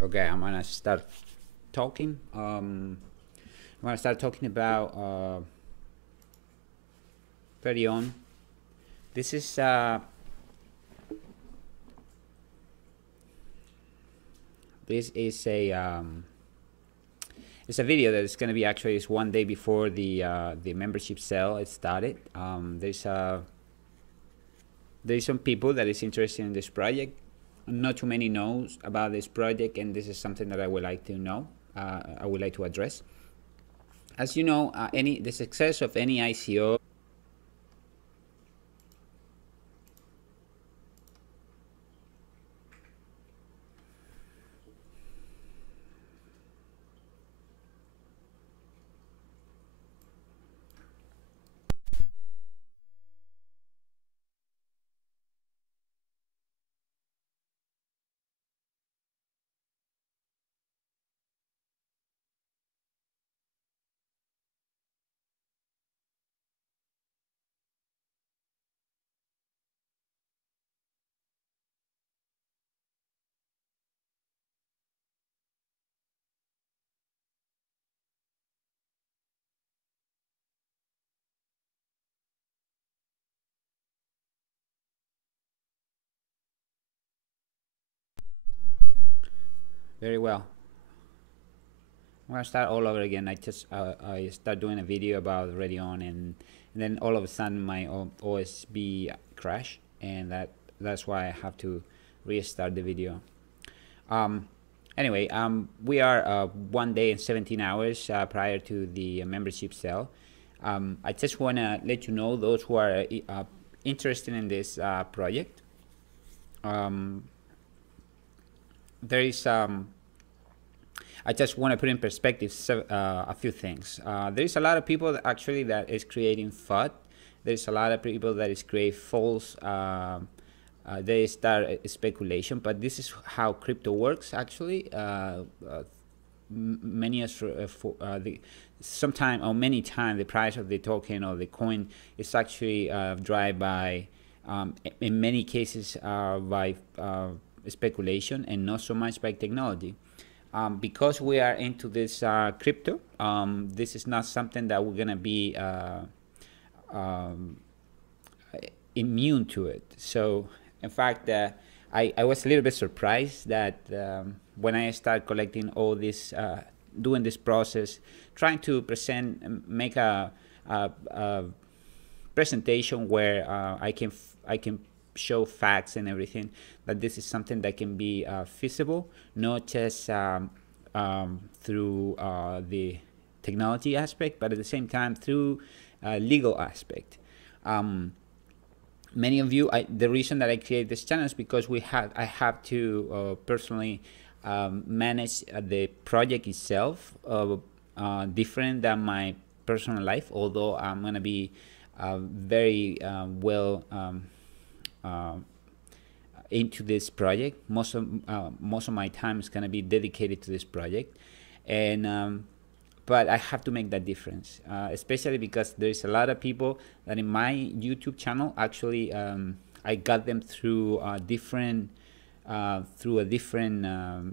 Okay, I'm gonna start talking. I'm gonna start talking about RADION. This is this is a it's a video that is gonna be actually it's one day before the membership sale it started. There's some people that is interested in this project. Not too many knows about this project, and this is something that I would like to know. I would like to address. As you know, any the success of any ICO. Very well. I'm gonna start all over again. I start doing a video about Radeon, and then all of a sudden my OSB crash, and that's why I have to restart the video. Um, anyway, we are 1 day and 17 hours prior to the membership sale. I just wanna let you know, those who are interested in this project. There is I just want to put in perspective a few things. There is a lot of people that actually that is creating FUD. There's a lot of people that is create false. They start speculation, but this is how crypto works. Actually, many as for the sometime or many times the price of the token or the coin is actually driven by, in many cases, by speculation and not so much by technology. Because we are into this crypto, this is not something that we're gonna be um, immune to it. So, in fact, I was a little bit surprised that when I started collecting all this, doing this process, trying to make a presentation where I can show facts and everything, that this is something that can be feasible, not just through the technology aspect, but at the same time through legal aspect. Many of you, the reason that I create this channel is because I have to personally manage the project itself, different than my personal life, although I'm gonna be very well into this project. Most of my time is gonna be dedicated to this project, and but I have to make that difference, especially because there's a lot of people that in my YouTube channel actually I got them through a different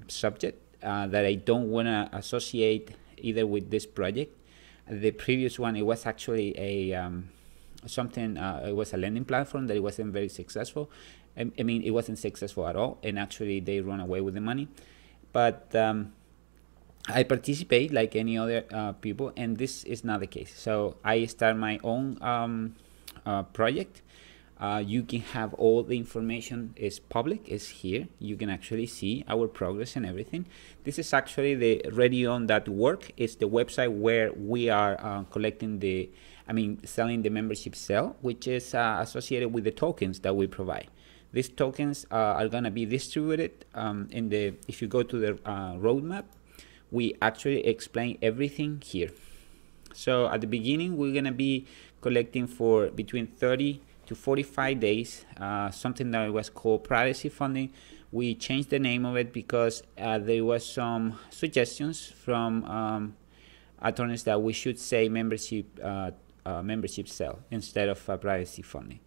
subject that I don't want to associate either with this project. The previous one, it was actually a something. It was a lending platform that it wasn't very successful. I mean, it wasn't successful at all, and actually they run away with the money. But I participate like any other people, and this is not the case. So I start my own project. You can have all the information is public, is here. You can actually see our progress and everything. This is actually the RADION.org. It's the website where we are selling the membership sale, which is associated with the tokens that we provide. These tokens are gonna be distributed if you go to the roadmap, we actually explain everything here. So at the beginning, we're gonna be collecting for between 30 to 45 days, something that was called privacy funding. We changed the name of it because there was some suggestions from attorneys that we should say membership sale instead of privacy funding.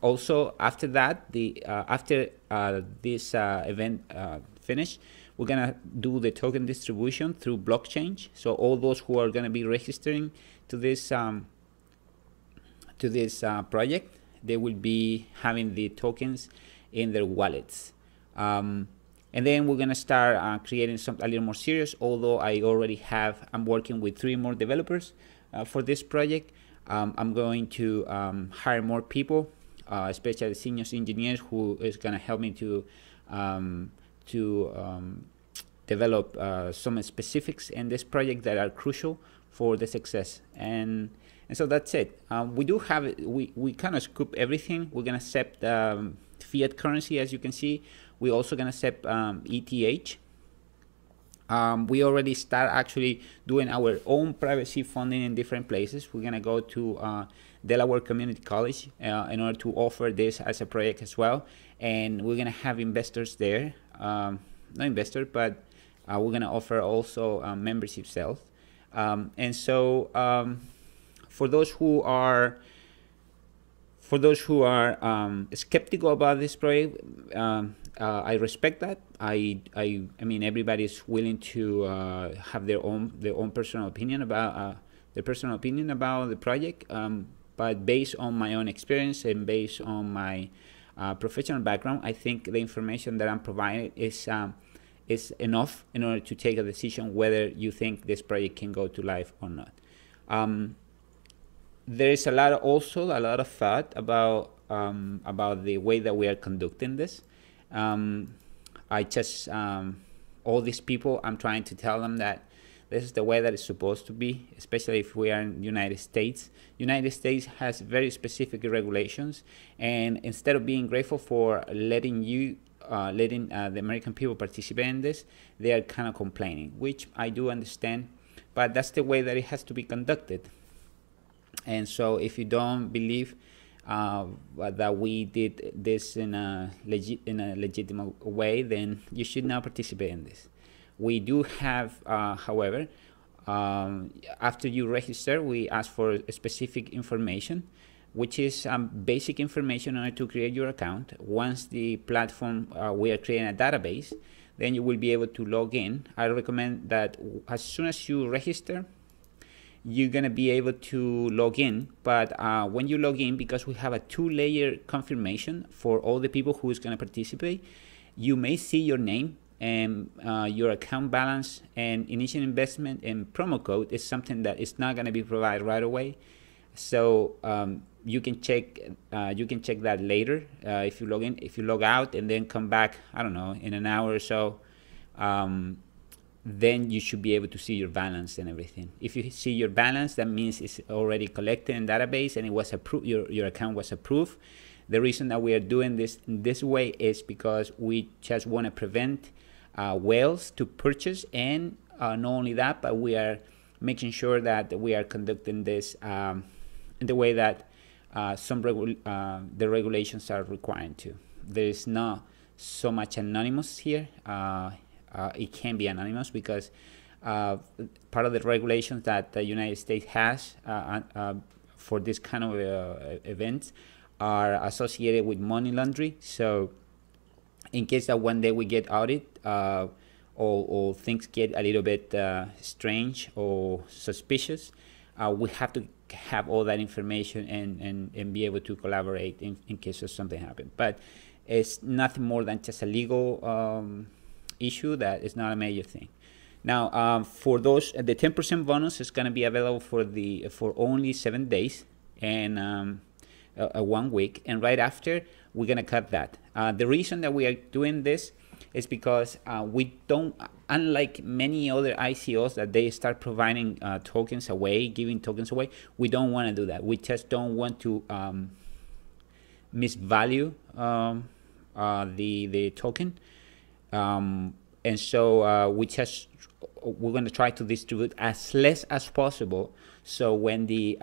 Also, after that, after this event finished, we're gonna do the token distribution through blockchain. So all those who are gonna be registering to this project, they will be having the tokens in their wallets. And then we're gonna start creating something a little more serious. Although I'm working with 3 more developers for this project. I'm going to hire more people, especially senior engineers, who is gonna help me to develop some specifics in this project that are crucial for the success. And so that's it. We do have it. We kind of scoop everything. We're gonna accept fiat currency, as you can see. We're also gonna accept ETH. We already start actually doing our own privacy funding in different places. We're gonna go to Delaware Community College in order to offer this as a project as well. And we're gonna have investors there. Not investors, but we're gonna offer also membership sales. And so for those who are skeptical about this project, I respect that. I mean, everybody's willing to have their own personal opinion about the project. But based on my own experience and based on my professional background, I think the information that I'm providing is enough in order to take a decision whether you think this project can go to life or not. There is a lot of thought about the way that we are conducting this. All these people, I'm trying to tell them that this is the way that it's supposed to be, especially if we are in the United States. United States has very specific regulations, and instead of being grateful for letting the American people participate in this, they are kind of complaining, which I do understand, but that's the way that it has to be conducted. And so if you don't believe that we did this in a legitimate way, then you should not participate in this. We do have, however, after you register, we ask for specific information, which is basic information in order to create your account. Once the platform, we are creating a database, then you will be able to log in. I recommend that as soon as you register, you're gonna be able to log in, but when you log in, because we have a 2-layer confirmation for all the people who is gonna participate, you may see your name and your account balance and initial investment and promo code is something that is not gonna be provided right away. So you can check that later if you log in. If you log out and then come back, I don't know, in an hour or so, then you should be able to see your balance and everything. If you see your balance, that means it's already collected in database and it was approved. Your account was approved. The reason that we are doing this in this way is because we just want to prevent whales to purchase, and not only that, but we are making sure that we are conducting this in the way that the regulations are required to. There is not so much anonymous here. It can be anonymous because part of the regulations that the United States has for this kind of events are associated with money laundering. So in case that one day we get audited or things get a little bit strange or suspicious, we have to have all that information and be able to collaborate in case of something happens. But it's nothing more than just a legal issue that is not a major thing. Now, for those, the 10% bonus is going to be available for only 7 days and 1 week, and right after we're going to cut that. The reason that we are doing this is because we don't, unlike many other ICOs that they start providing tokens away, giving tokens away, we don't want to do that. We just don't want to misvalue the token. And so we're going to try to distribute as less as possible. So when the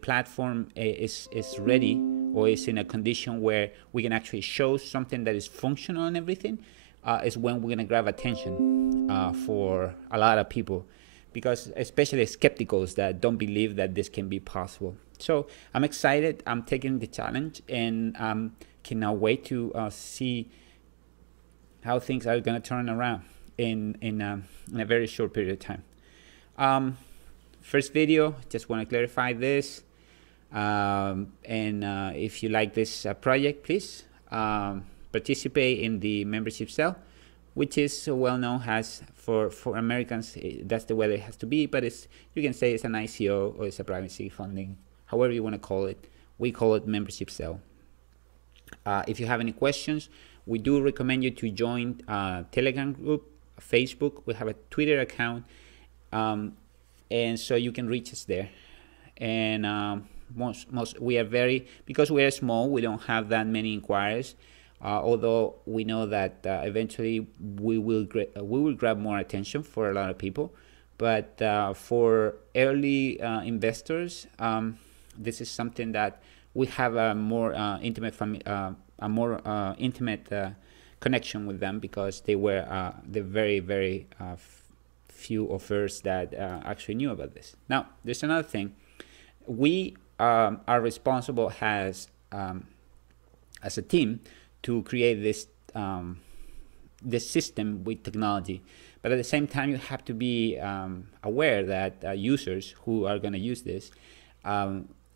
platform is ready or is in a condition where we can actually show something that is functional and everything, is when we're going to grab attention for a lot of people, because especially skepticals that don't believe that this can be possible. So I'm excited. I'm taking the challenge and cannot wait to see how things are going to turn around in a very short period of time. First video, just want to clarify this. If you like this project, please participate in the membership cell, which is well known as for Americans. That's the way it has to be, but you can say it's an ICO or it's a privacy funding, however you want to call it. We call it membership cell. If you have any questions, we do recommend you to join Telegram group, Facebook. We have a Twitter account, and so you can reach us there. And we are because we are small, we don't have that many inquiries. Although we know that eventually we will grab more attention for a lot of people, but for early investors, this is something that we have a more intimate connection with them, because they were the very few of us that actually knew about this. Now, there's another thing. We are responsible as a team to create this system with technology, but at the same time you have to be aware that users who are going to use this,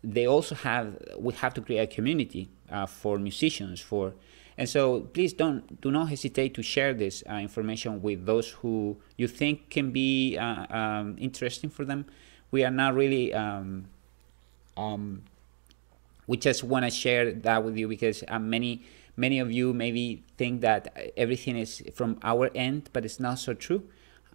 we have to create a community for musicians, and so please do not hesitate to share this information with those who you think can be interesting for them. We are not really we just want to share that with you, because many of you maybe think that everything is from our end, but it's not so true.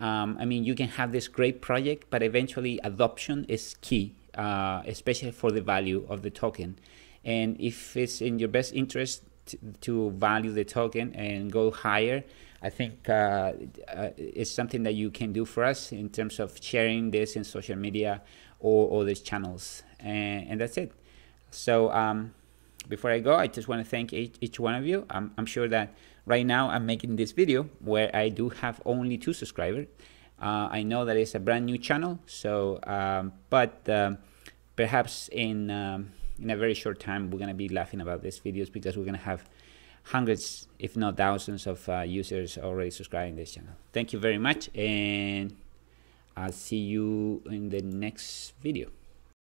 I mean, you can have this great project, but eventually adoption is key, especially for the value of the token. And if it's in your best interest to value the token and go higher, I think it's something that you can do for us in terms of sharing this in social media or other channels. And that's it. So before I go, I just want to thank each one of you. I'm sure that right now I'm making this video where I do have only 2 subscribers. I know that it's a brand new channel, so but perhaps in a very short time we're gonna be laughing about these videos, because we're gonna have hundreds, if not thousands, of users already subscribing to this channel. Thank you very much, and I'll see you in the next video.